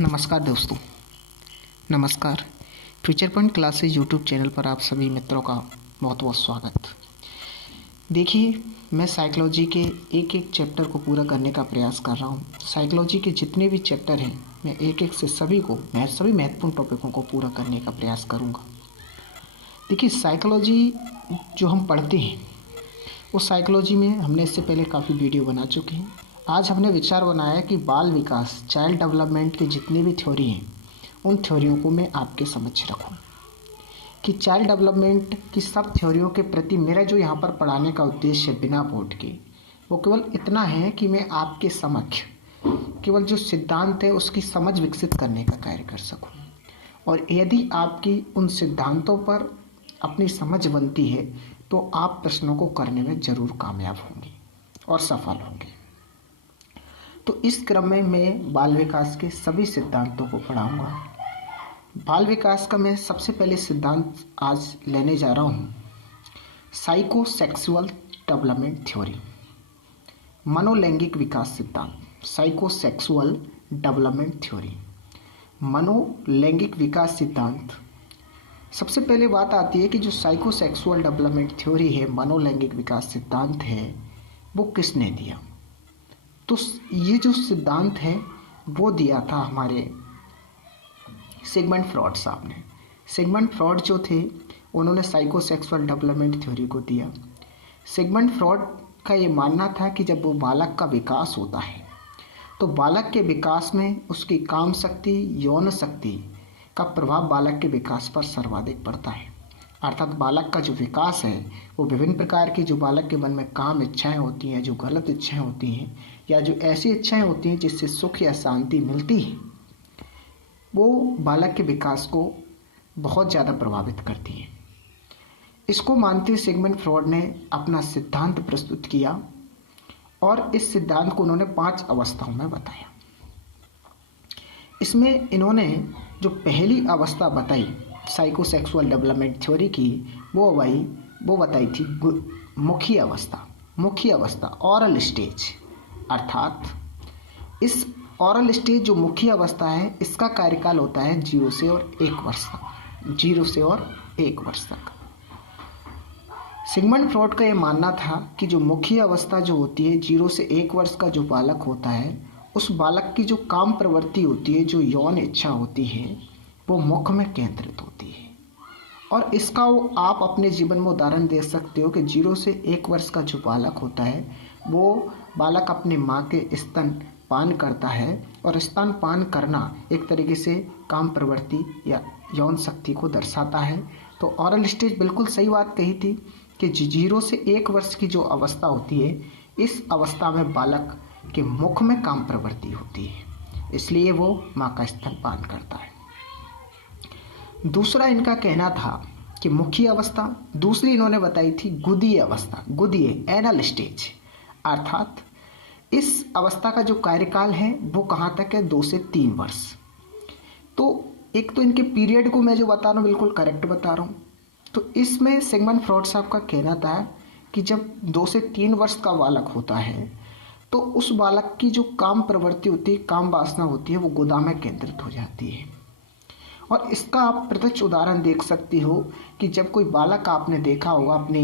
नमस्कार दोस्तों। नमस्कार। Future point classes YouTube channel पर आप सभी मित्रों का बहुत बहुत स्वागत। देखिए, मैं साइकोलॉजी के एक एक चैप्टर को पूरा करने का प्रयास कर रहा हूँ। साइकोलॉजी के जितने भी चैप्टर हैं, मैं एक एक से सभी महत्वपूर्ण टॉपिकों को पूरा करने का प्रयास करूँगा। देखिए, साइकोलॉजी जो हम पढ़ते हैं, उस साइकोलॉजी में हमने इससे पहले काफ़ी वीडियो बना चुके हैं। आज हमने विचार बनाया कि बाल विकास, चाइल्ड डेवलपमेंट की जितनी भी थ्योरी हैं, उन थ्योरियों को मैं आपके समक्ष रखूं कि चाइल्ड डेवलपमेंट की सब थ्योरियों के प्रति मेरा जो यहाँ पर पढ़ाने का उद्देश्य है बिना बोर्ड के, वो केवल इतना है कि मैं आपके समक्ष केवल जो सिद्धांत है उसकी समझ विकसित करने का कार्य कर सकूं। और यदि आपकी उन सिद्धांतों पर अपनी समझ बनती है तो आप प्रश्नों को करने में ज़रूर कामयाब होंगे और सफल होंगे। तो इस क्रम में मैं बाल विकास के सभी सिद्धांतों को पढ़ाऊंगा। बाल विकास का मैं सबसे पहले सिद्धांत आज लेने जा रहा हूँ, साइकोसेक्सुअल डेवलपमेंट थ्योरी, मनोलैंगिक विकास सिद्धांत। साइकोसेक्सुअल डेवलपमेंट थ्योरी, मनोलैंगिक विकास सिद्धांत। सबसे पहले बात आती है कि जो साइकोसेक्सुअल डेवलपमेंट थ्योरी है, मनोलैंगिक विकास सिद्धांत है, वो किसने दिया? तो ये जो सिद्धांत है वो दिया था हमारे सिगमंड फ्रॉड साहब ने। सिगमंड फ्रॉड जो थे, उन्होंने साइकोसेक्सुअल डेवलपमेंट थ्योरी को दिया। सिगमंड फ्रॉड का ये मानना था कि जब वो बालक का विकास होता है तो बालक के विकास में उसकी काम शक्ति, यौन शक्ति का प्रभाव बालक के विकास पर सर्वाधिक पड़ता है। अर्थात बालक का जो विकास है वो विभिन्न प्रकार की जो बालक के मन में काम इच्छाएं होती हैं, जो गलत इच्छाएं होती हैं या जो ऐसी इच्छाएं होती हैं जिससे सुख या शांति मिलती है, वो बालक के विकास को बहुत ज़्यादा प्रभावित करती है। इसको मानते सिगमंड फ्रॉड ने अपना सिद्धांत प्रस्तुत किया और इस सिद्धांत को उन्होंने 5 अवस्थाओं में बताया। इसमें इन्होंने जो पहली अवस्था बताई साइकोसेक्सुअल डेवलपमेंट थ्योरी की, वो बताई थी मुख्य अवस्था, ऑरल स्टेज। अर्थात इस ऑरल स्टेज जो मुख्य अवस्था है, इसका कार्यकाल होता है 0 से और 1 वर्ष तक। 0 से और 1 वर्ष तक सिगमंड फ्रॉड का ये मानना था कि जो मुख्य अवस्था जो होती है, 0 से 1 वर्ष का जो बालक होता है, उस बालक की जो काम प्रवृत्ति होती है, जो यौन इच्छा होती है, वो मुख में केंद्रित होती है। और इसका आप अपने जीवन में उदाहरण दे सकते हो कि 0 से 1 वर्ष का जो बालक होता है, वो बालक अपने माँ के स्तन पान करता है और स्तन पान करना एक तरीके से काम प्रवृत्ति या यौन शक्ति को दर्शाता है। तो ऑरल स्टेज बिल्कुल सही बात कही थी कि 0 से 1 वर्ष की जो अवस्था होती है, इस अवस्था में बालक के मुख में काम प्रवृत्ति होती है, इसलिए वो माँ का स्तन पान करता है। दूसरा इनका कहना था कि मुख्य अवस्था। दूसरी इन्होंने बताई थी गुदीय अवस्था, एनल स्टेज। अर्थात इस अवस्था का जो कार्यकाल है वो कहाँ तक है? 2 से 3 वर्ष। तो एक तो इनके पीरियड को मैं जो बता रहा हूँ बिल्कुल करेक्ट बता रहा हूँ। तो इसमें सिगमंड फ्रॉड साहब का कहना था कि जब 2 से 3 वर्ष का बालक होता है तो उस बालक की जो काम प्रवृत्ति होती है, काम वासना होती है, वो गुदा में केंद्रित हो जाती है। और इसका आप प्रत्यक्ष उदाहरण देख सकती हो कि जब कोई बालक आपने देखा होगा अपने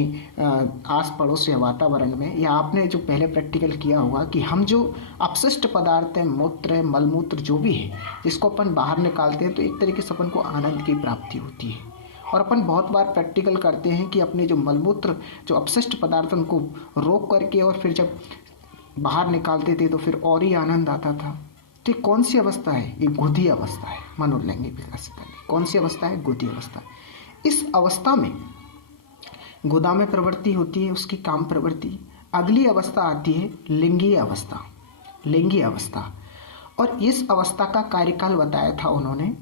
आस पड़ोस या वातावरण में, या आपने जो पहले प्रैक्टिकल किया होगा कि हम जो अपशिष्ट पदार्थ हैं, मूत्र, मलमूत्र जो भी है, जिसको अपन बाहर निकालते हैं तो एक तरीके से अपन को आनंद की प्राप्ति होती है। और अपन बहुत बार प्रैक्टिकल करते हैं कि अपने जो मलमूत्र, जो अपशिष्ट पदार्थ, उनको रोक करके और फिर जब बाहर निकालते थे तो फिर और ही आनंद आता था। तो कौन सी अवस्था है? ये गुदीय अवस्था है, मनोलैंगिक विकास सिद्धांत। कौन सी अवस्था है? गुदीय अवस्था। इस अवस्था में गुदा में प्रवृत्ति होती है, उसकी काम प्रवृत्ति। अगली अवस्था आती है लिंगीय अवस्था। और इस अवस्था का कार्यकाल बताया था उन्होंने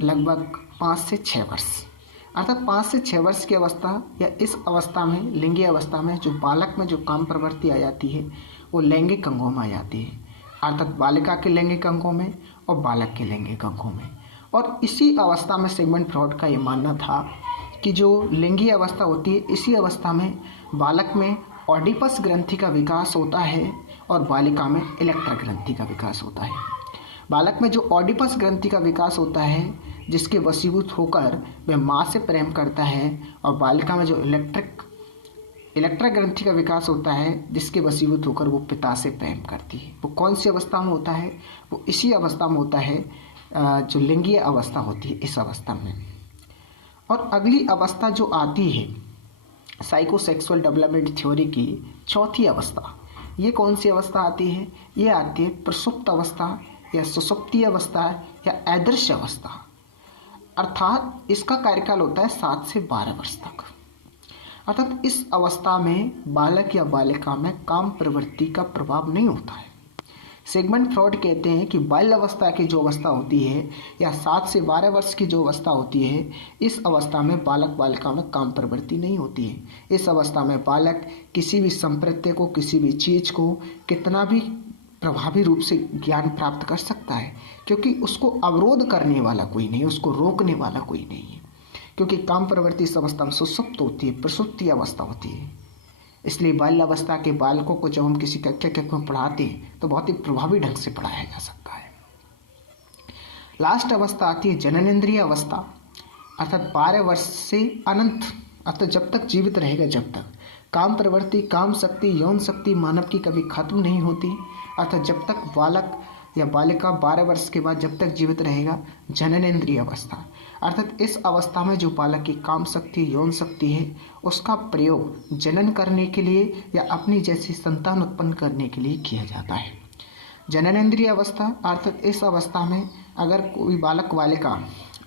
लगभग 5 से 6 वर्ष। अर्थात 5 से 6 वर्ष की अवस्था या इस अवस्था में, लिंगीय अवस्था में, जो बालक में जो काम प्रवृत्ति आ जाती है वो लैंगिक अंगों में आ जाती है। अर्थात बालिका के लैंगिक अंगों में और बालक के लैंगिक अंगों में। और इसी अवस्था में सिगमंड फ्रॉड का ये मानना था कि जो लिंगीय अवस्था होती है, इसी अवस्था में बालक में ऑडिपस ग्रंथि का विकास होता है और बालिका में इलेक्ट्रा ग्रंथि का विकास होता है। बालक में जो ऑडिपस ग्रंथि का विकास होता है, जिसके वशीभूत होकर वह माँ से प्रेम करता है, और बालिका में जो इलेक्ट्रा ग्रंथि का विकास होता है, जिसके वशीभूत होकर वो पिता से प्रेम करती है। वो कौन सी अवस्था में होता है? वो इसी अवस्था में होता है जो लिंगीय अवस्था होती है, इस अवस्था में। और अगली अवस्था जो आती है साइकोसेक्सुअल डेवलपमेंट थ्योरी की चौथी अवस्था, ये कौन सी अवस्था आती है? ये आती है प्रसुप्त अवस्था या सुसुप्ति अवस्था या अदृश्य अवस्था। अर्थात इसका कार्यकाल होता है 7 से 12 वर्ष तक। अर्थात इस अवस्था में बालक या बालिका में काम प्रवृत्ति का प्रभाव नहीं होता है। सिगमंड फ्रॉइड कहते हैं कि बाल्य अवस्था की जो अवस्था होती है या 7 से 12 वर्ष की जो अवस्था होती है, इस अवस्था में बालक बालिका में काम प्रवृत्ति नहीं होती है। इस अवस्था में बालक किसी भी संप्रत्य को, किसी भी चीज़ को कितना भी प्रभावी रूप से ज्ञान प्राप्त कर सकता है, क्योंकि उसको अवरोध करने वाला कोई नहीं, उसको रोकने वाला कोई नहीं है। क्योंकि काम प्रवृत्ति इस अवस्था में सुसुप्त होती है, प्रसुप्ति अवस्था होती है। इसलिए बाल्यावस्था के बालकों को जब हम किसी कक्षा में पढ़ाते हैं तो बहुत ही प्रभावी ढंग से पढ़ाया जा सकता है। लास्ट अवस्था आती है जननेंद्रिय अवस्था, अर्थात 12 वर्ष से अनंत, अर्थात जब तक जीवित रहेगा, जब तक काम प्रवृत्ति, काम शक्ति, यौन शक्ति मानव की कभी खत्म नहीं होती। अर्थात जब तक बालक या बालिका 12 वर्ष के बाद जब तक जीवित रहेगा, जननेंद्रिय अवस्था। अर्थात इस अवस्था में जो बालक की काम शक्ति, यौन शक्ति है, उसका प्रयोग जनन करने के लिए या अपनी जैसी संतान उत्पन्न करने के लिए किया जाता है। जननेंद्रिय अवस्था, अर्थात इस अवस्था में अगर कोई बालक बालिका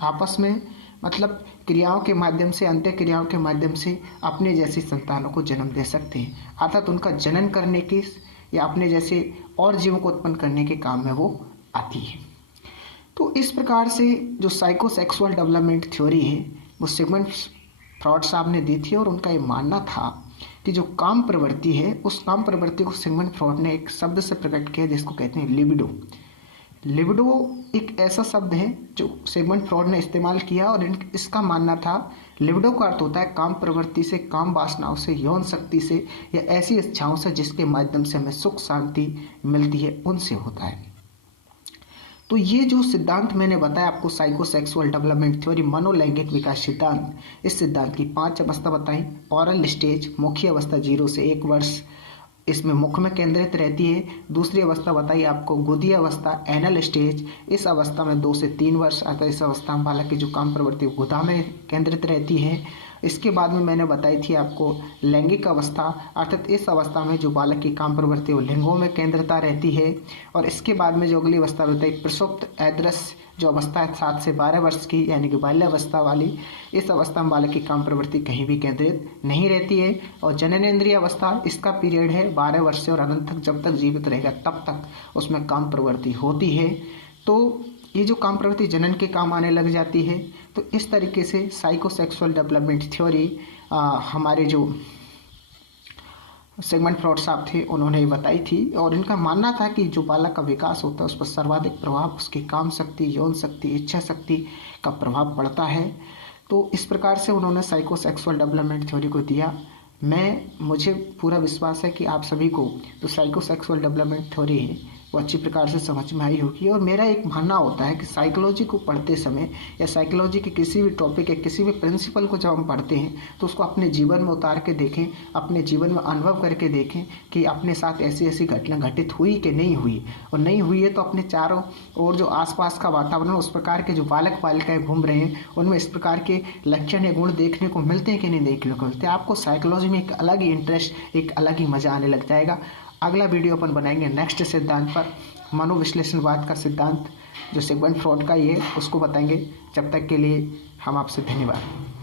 आपस में मतलब क्रियाओं के माध्यम से, अंत्य क्रियाओं के माध्यम से अपने जैसी संतानों को जन्म दे सकते हैं। अर्थात उनका जनन करने के या अपने जैसे और जीवों को उत्पन्न करने के काम में वो आती है। तो इस प्रकार से जो साइकोसेक्सुअल डेवलपमेंट थ्योरी है वो सिगमंड फ्रॉइड साहब ने दी थी, और उनका ये मानना था कि जो काम प्रवृत्ति है, उस काम प्रवृत्ति को सिगमंड फ्रॉइड ने एक शब्द से प्रकट किया जिसको कहते हैं लिबिडो। लिबिडो एक ऐसा शब्द है जो सिगमंड फ्रॉइड ने इस्तेमाल किया, और इसका मानना था लिबिडो का अर्थ होता है काम प्रवृत्ति से, काम वासनाओं से, यौन शक्ति से या ऐसी इच्छाओं से जिसके माध्यम से हमें सुख शांति मिलती है, उनसे होता है। तो ये जो सिद्धांत मैंने बताया आपको, साइकोसेक्सुअल डेवलपमेंट थ्योरी, मनोलैंगिक विकास सिद्धांत, इस सिद्धांत की 5 अवस्था बताई। ऑरल स्टेज, मुख्य अवस्था 0 से 1 वर्ष, इसमें मुख में केंद्रित रहती है। दूसरी अवस्था बताई आपको गोदीय अवस्था, एनल स्टेज, इस अवस्था में 2 से 3 वर्ष, अर्थात इस अवस्था में बालक की जो काम प्रवृत्ति गोदा में केंद्रित रहती है। इसके बाद में मैंने बताई थी आपको लैंगिक अवस्था, अर्थात इस अवस्था में जो बालक की काम प्रवृत्ति वो लिंगों में केंद्रता रहती है। और इसके बाद में जो अगली अवस्था बताई प्रसुप्त अदृश्य जो अवस्था है 7 से 12 वर्ष की, यानी कि बाल्यावस्था वाली, इस अवस्था में बालक की काम प्रवृत्ति कहीं भी केंद्रित नहीं रहती है। और जननेंद्रिय अवस्था, इसका पीरियड है 12 वर्ष से और अनंत तक, जब तक जीवित रहेगा तब तक उसमें काम प्रवृत्ति होती है। तो ये जो काम प्रवृत्ति जनन के काम आने लग जाती है। तो इस तरीके से साइकोसेक्सुअल डेवलपमेंट थ्योरी हमारे जो सिगमंड फ्रॉइड साहब थे उन्होंने ये बताई थी, और इनका मानना था कि जो बालक का विकास होता है उस पर सर्वाधिक प्रभाव उसकी काम शक्ति, यौन शक्ति, इच्छा शक्ति का प्रभाव पड़ता है। तो इस प्रकार से उन्होंने साइकोसेक्सुअल डेवलपमेंट थ्योरी को दिया। मुझे पूरा विश्वास है कि आप सभी को जो साइकोसेक्सुअल डेवलपमेंट थ्योरी है वो अच्छी प्रकार से समझ में आई होगी। और मेरा एक मानना होता है कि साइकोलॉजी को पढ़ते समय या साइकोलॉजी के किसी भी टॉपिक या किसी भी प्रिंसिपल को जब हम पढ़ते हैं तो उसको अपने जीवन में उतार के देखें, अपने जीवन में अनुभव करके देखें कि अपने साथ ऐसी ऐसी घटना घटित हुई कि नहीं हुई, और नहीं हुई है तो अपने चारों ओर जो आसपास का वातावरण, उस प्रकार के जो बालक बालिकाएं घूम रहे हैं उनमें इस प्रकार के लक्षण या गुण देखने को मिलते हैं कि नहीं देखने को मिलते हैं। आपको साइकोलॉजी में एक अलग ही इंटरेस्ट, एक अलग ही मजा आने लग जाएगा। अगला वीडियो अपन बनाएंगे नेक्स्ट सिद्धांत पर, मनोविश्लेषणवाद का सिद्धांत जो सिगमंड फ्रॉइड का ही है उसको बताएंगे। जब तक के लिए हम आपसे धन्यवाद।